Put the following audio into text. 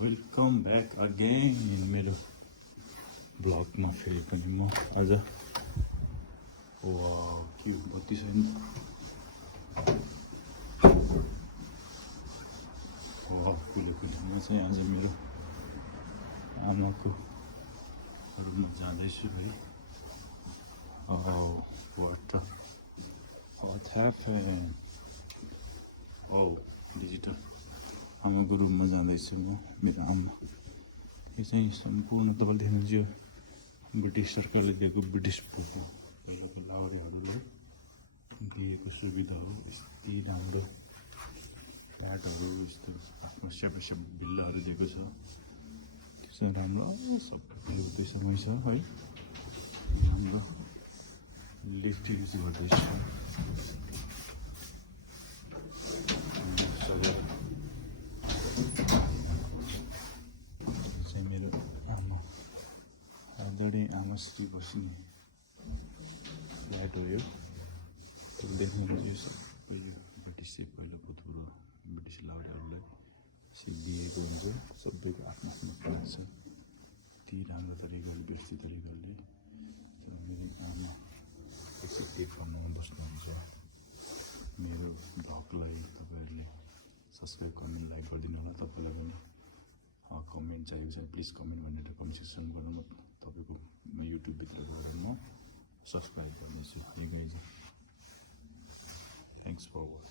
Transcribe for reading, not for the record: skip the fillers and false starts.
Welcome back again मेरो ब्लगमा फेरि पनि म आज के बत्ती छैन कुलो चाहिँ आज मेरो आमाको रुममा जाँदैछु है। What happened? डिजिटल आमाको रुममा जाँदैछु म। मेरो आमा यो चाहिँ सम्पूर्ण तपाईँले देख्नुहुन्छ यो ब्रिटिस सरकारले दिएको ब्रिटिस बुक हो। पहिलाको लाउरेहरूले दिएको सुविधा हो। यति राम्रो प्याडहरू यस्तो आफ्नो सेप बिल्लाहरू दिएको छ। त्यो चाहिँ राम्रो सबैले त्यसमै छ है। राम्रो लिफ्ट युज गर्दैछु। चाहिँ मेरो आमा आदरणीय आमा श्री बस्ने फ्ल्याट हो यो। तपाईँ देख्नुहुन्छ यो सबै यो ब्रिटिस पहिला भूतपूर्व ब्रिटिस लाउरेहरूलाई दिएको हुन्छ। सबैको आफ्नो आफ्नो फ्ल्याट छ। यति राम्रो तरिकाले व्यवस्थित तरिकाले मेरो आमा यसरी टेक गर्नुमा बस्नुहुन्छ। मेरो भ्लगलाई तपाईँहरूले सब्सक्राइब कमेन्ट लाइक गरिदिनु होला। तपाईँलाई पनि कमेन्ट चाहिएको छ प्लिज कमेन्ट भनेर कमेन्ट सेक्सन गर्नु। म तपाईँको युट्युबभित्र गएर म सब्सक्राइब गर्नेछु। Thanks for watching.